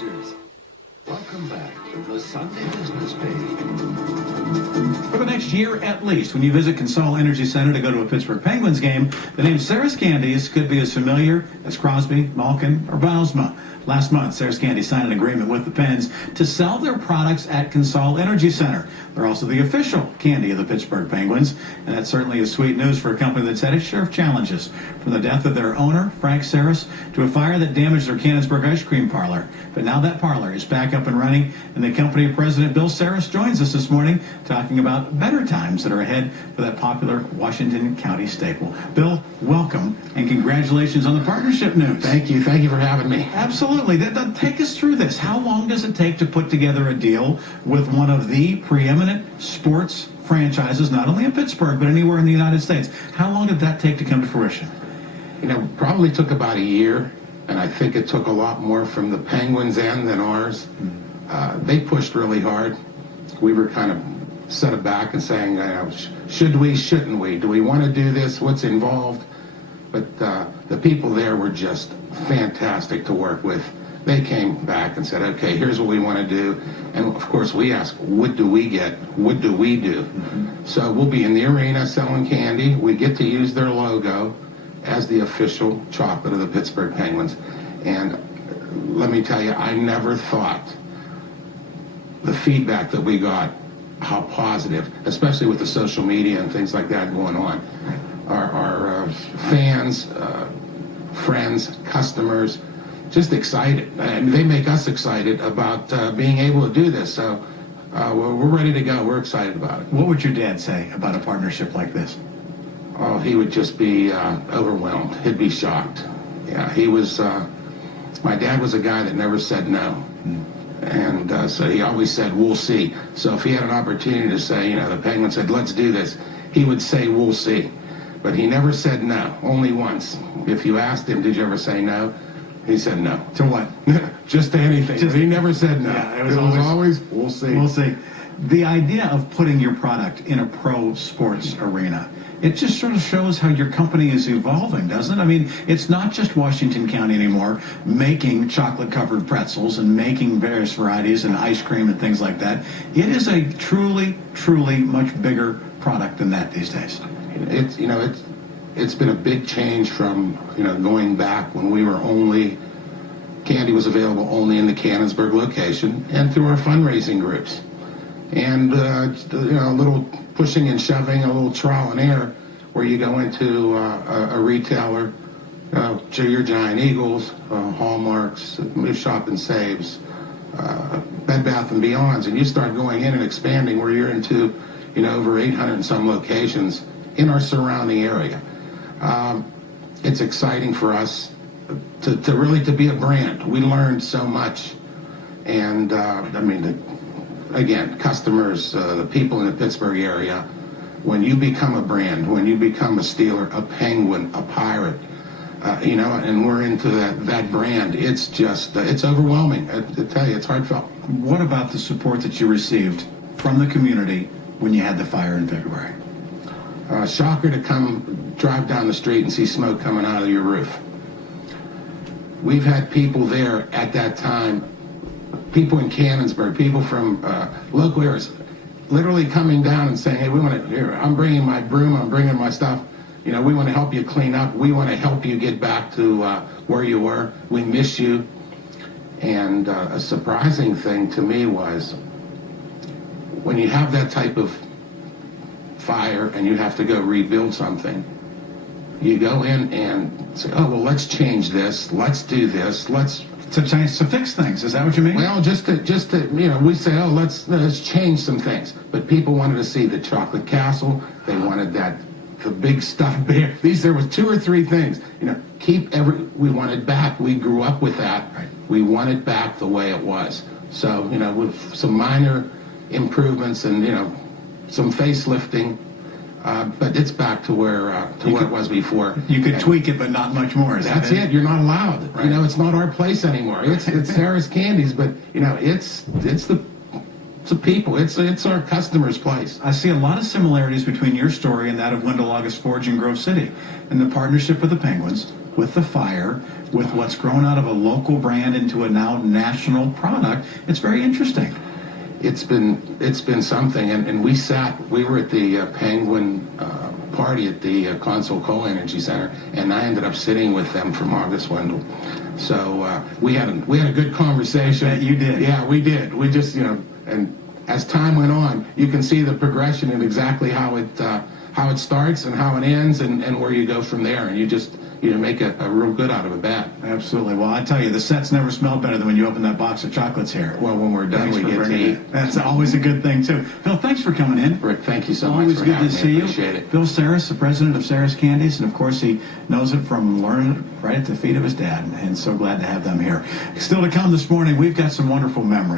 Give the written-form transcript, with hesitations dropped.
users. Welcome back to the Sunday Business Page. For the next year at least, when you visit Consol Energy Center to go to a Pittsburgh Penguins game, the name Sarris Candies could be as familiar as Crosby, Malkin, or Bausma. Last month, Sarris Candy signed an agreement with the Pens to sell their products at Consol Energy Center. They're also the official candy of the Pittsburgh Penguins, and that certainly is sweet news for a company that's had its share of challenges, from the death of their owner, Frank Sarris, to a fire that damaged their Canonsburg ice cream parlor. But now that parlor is back up and running, and the company president, Bill Sarris, joins us this morning talking about better times that are ahead for that popular Washington County staple. Bill, welcome, and congratulations on the partnership news. Thank you for having me. Absolutely. Take us through this. How long does it take to put together a deal with one of the preeminent sports franchises, not only in Pittsburgh, but anywhere in the United States? How long did that take to come to fruition? Probably took about a year, and I think it took a lot more from the Penguins' end than ours. They pushed really hard. We were kind of set it back and saying, should we, shouldn't we? Do we want to do this? What's involved? But the people there were just fantastic to work with. They came back and said, okay, here's what we want to do. And of course we asked, what do we get? What do we do? So we'll be in the arena selling candy. We get to use their logo as the official chocolate of the Pittsburgh Penguins. And let me tell you, I never thought the feedback that we got, how positive, especially with the social media and things like that going on. Our fans, friends, customers, just excited. And they make us excited about being able to do this. So we're ready to go. We're excited about it. What would your dad say about a partnership like this? Oh, he would just be overwhelmed. He'd be shocked. Yeah, he was, my dad was a guy that never said no. And so he always said, we'll see. So if he had an opportunity to say, the Penguins said, let's do this, he would say, we'll see. But he never said no, only once. If you asked him, did you ever say no? He said no. To what? Just to anything. He never said no. Yeah, it was always, we'll see. We'll see. The idea of putting your product in a pro sports arena, it just sort of shows how your company is evolving, doesn't it? I mean, it's not just Washington County anymore making chocolate-covered pretzels and making various varieties and ice cream and things like that. It is a truly, truly much bigger product than that these days. It's been a big change from, going back when we were candy was available only in the Canonsburg location and through our fundraising groups. And, a little pushing and shoving, a little trial and error, where you go into a retailer, your Giant Eagles, Hallmarks, Shop and Saves, Bed Bath and Beyonds, and you start going in and expanding where you're into, over 800 and some locations in our surrounding area. It's exciting for us to really be a brand. We learned so much, and again, customers, the people in the Pittsburgh area, when you become a brand, when you become a Steeler, a Penguin, a Pirate, and we're into that brand, it's just, it's overwhelming. I tell you, it's heartfelt. What about the support that you received from the community when you had the fire in February? Shocker to come drive down the street and see smoke coming out of your roof. We've had people there at that time, people in Canonsburg, people from local areas, literally coming down and saying, hey, I'm bringing my broom, I'm bringing my stuff. We want to help you clean up. We want to help you get back to where you were. We miss you. And a surprising thing to me was when you have that type of fire and you have to go rebuild something, you go in and say, oh, well, let's change this. Let's do this. It's a chance to fix things. Is that what you mean? Well, just to we say, oh, let's change some things. But people wanted to see the chocolate castle. They wanted the big stuffed bear. There was 2 or 3 things. We wanted back. We grew up with that. Right. We want it back the way it was. So, with some minor improvements and, some facelifting, but it's back to where it was before. You could tweak it, but not much more. That's it. You're not allowed. Right. It's not our place anymore. It's Sarris Candies, but it's the people. It's our customers' place. I see a lot of similarities between your story and that of Wendell August Forge in Grove City, and the partnership with the Penguins with the fire, with what's grown out of a local brand into a now national product. It's very interesting. It's been something, and we were at the Penguin party at the Console Coal Energy Center, and I ended up sitting with them from August Wendell. So we had a good conversation. I bet you did. Yeah, we did. We just, and as time went on, you can see the progression and exactly how it starts and how it ends and where you go from there, and you make a real good out of a bad. Absolutely. Well, I tell you, the sets never smell better than when you open that box of chocolates here. Well, when we're done, Thanks we for get to bringing eat. it. That's always a good thing, too. Bill, thanks for coming in. Rick, thank you so much Always for good having to me. see you. Appreciate it. Bill Sarris, the president of Sarris Candies, and of course he knows it from learning it right at the feet of his dad, and so glad to have them here. Still to come this morning, we've got some wonderful memories.